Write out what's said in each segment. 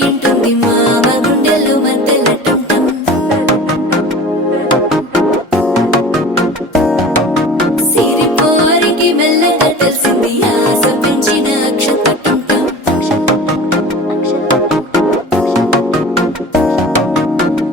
ఇంటుంది మామ గుండెల్లో మధ్యల టం టం సిరిపోరికి మెల్లగా తెలిసింది ఆశ పెంచిన అక్షత టం టం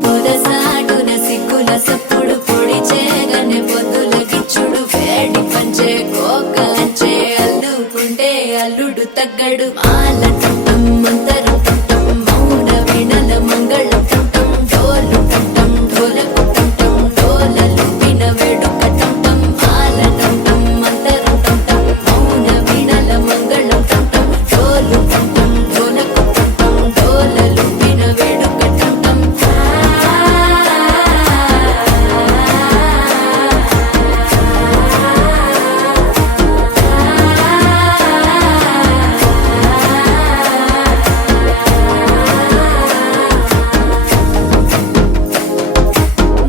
పొదసాటున సిగ్గుల సప్పుడు పొడి చేయగానే పొద్దుల గిచ్చుడు వేడి పంచే కోకలంచే అల్లుకుంటే అల్లుడు తగ్గడు మాల టం టం మంతరం టం టం మౌన వీణల మంగళం టం టం డోలు టం టం ఢోలకు టం టం డోలలు విన వేడుక టం టం మాల టం టం మంతరం టం టం మౌన వీణల మంగళం టం టం డోలు టం టం ఢోలకు టం టం డోలలు విన వేడుక టం టం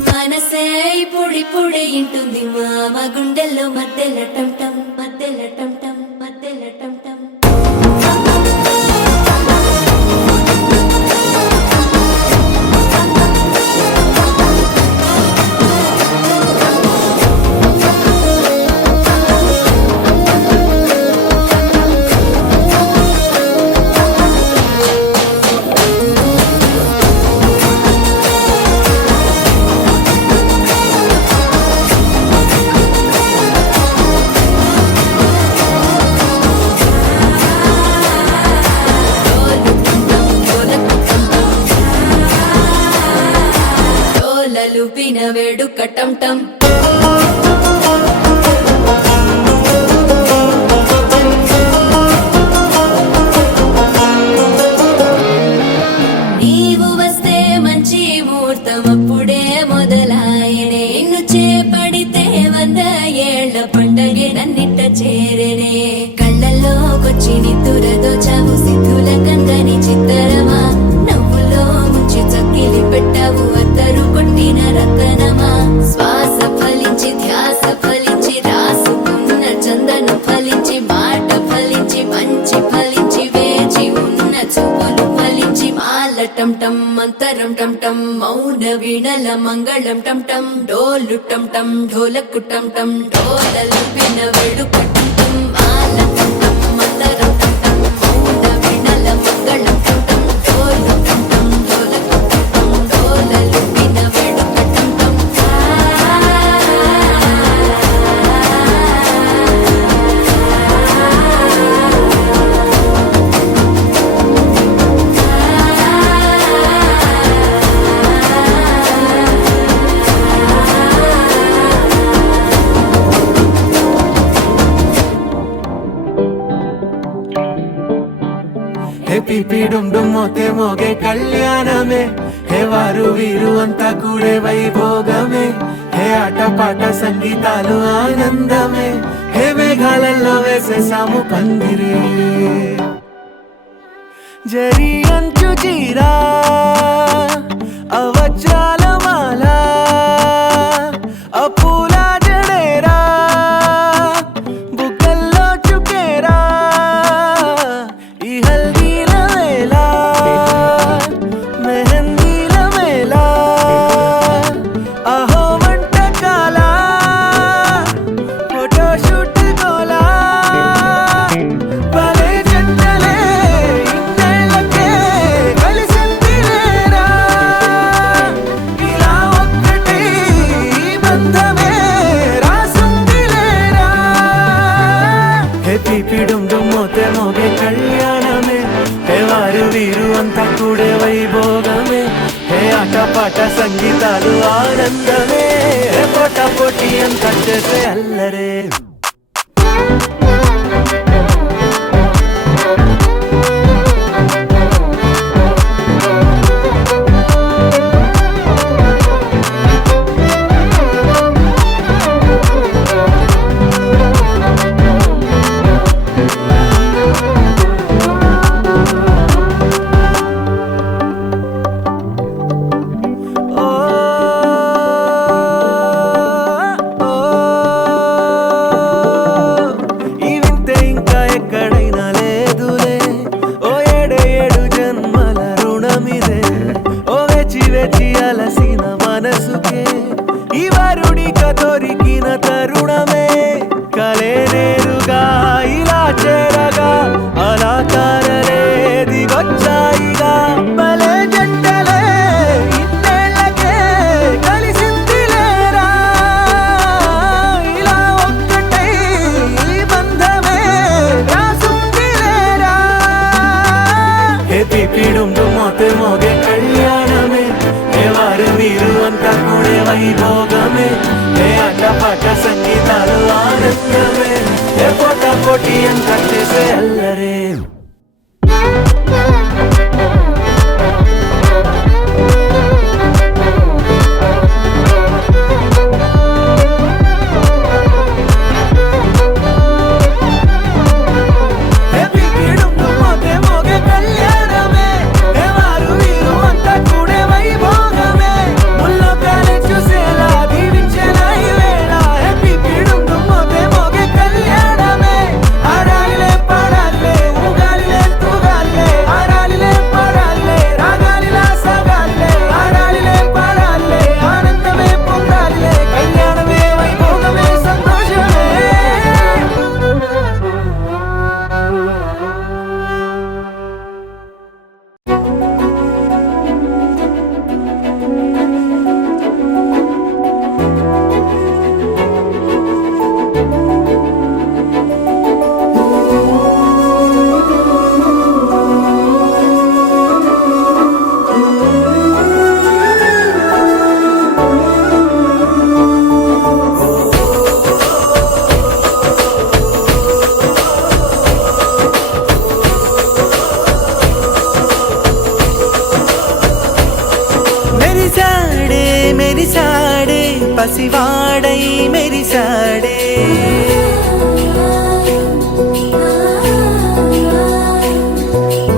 మనసే పొడి ఇంటుంది మామ గుండెల్లో మధ్యల టం టం మధ్యల టం టం మధ్యల టం టం డోలలు విన వేడుక టం టం నీవు వస్తే మంచి ముహూర్తం అప్పుడే మొదలాయనే నిన్ను చేపడితే 100 ఏళ్ల పండగే నన్నిట్ట చేరనే కళ్ళల్లోకొచ్చి నిద్దురదోచావు సిద్ధుల కందని చిత్తరమా నవ్వులో ముంచి చక్కిలి పెట్టావు అద్దరు కొట్టిన రతనమా శ్వాస ఫలించి ధ్యాస ఫలించి రాసుకున్న చందనం ఫలించి మాట ఫలించి మంచి ఫలించి వేచి ఉన్న చూపులు ఫలించి మాల టం టం మంతరం టం టం మౌన వీణల మంగళం టం టం డోలు టం టం ఢోలకు టం టం డోలలు విన వేడుక టం టం మాల టం టం మంతరం టం టం మౌన వీణల మంగళం టం టం డోలు టం టం ఢోలకు టం టం డోలలు విన వేడుక టం టం హే పిపి డుమ్ డుమ్ మోతే మోగే కళ్యాణమే హే వారు వీరు అంతా కూడే వైభోగమే హే ఆటపాట సంగీతాలు ఆనందమే హే మేఘాలలో వేసేసాము పందిరి జరి అంచు జీరా అవజ్రాల మాల అపూల జడేరా బుగ్గల్లో చుకేరా ఈ హల్దీల వేళ మెహందీల వేళ అహో వంటకాల ఫోటోషూట్ గోలా భలే జంటలే ఇన్నేళ్ళకే కలిసిందిలేరా ఇలా ఒక్కటి బంధమే రాసుందిలేరా హే పిపి డుమ్ డుమ్ మోతే మోగే కళ్యాణమే హే వారు వీరు అంతా కూడే వైభోగమే హే ఆటపాట సంగీతాలు ఆనందమే హే పోటా పోటీ అంతా చేసే అల్లరే ఓ వైభోగమే ఏ ఆటపాట సంగీతాలు ఆనందమే ఏ పోటా పోటీ అంత చేసే అల్లరే మెరిసాడే పసివాడై మెరిసాడే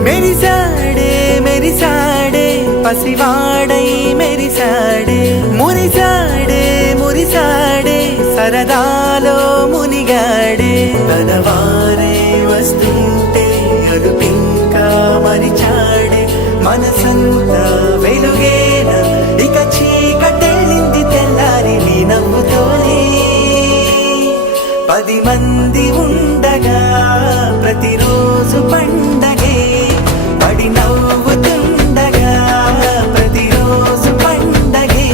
మెరిసాడే మెరిసాడే పసివాడై మెరిసాడే మురిసాడే మురిసాడే సరదాలో మునిగాడే తనవారే వస్తుంటే అదుపింకా మరిచాడే మనసంతా వెలుగేన ఇక చీకటెళ్ళింది తెల్లారి నీ నవ్వుతోనే 10 మంది ఉండగా ప్రతిరోజు పండగే పడి నవ్వుతుండగా ప్రతిరోజు పండగే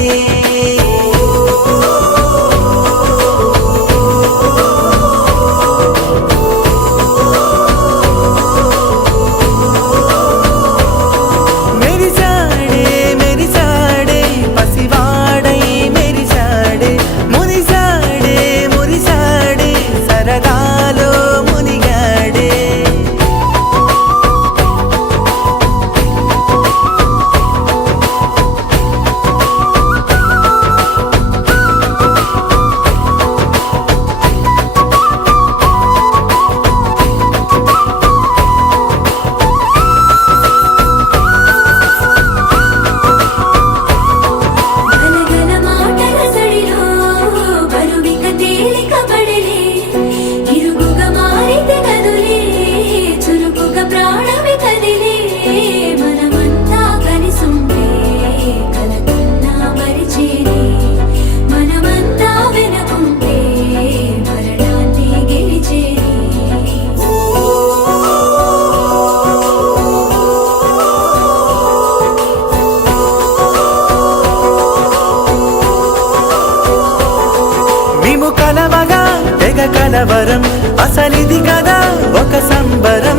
కలవరం అసలిది కదా ఒక సంబరం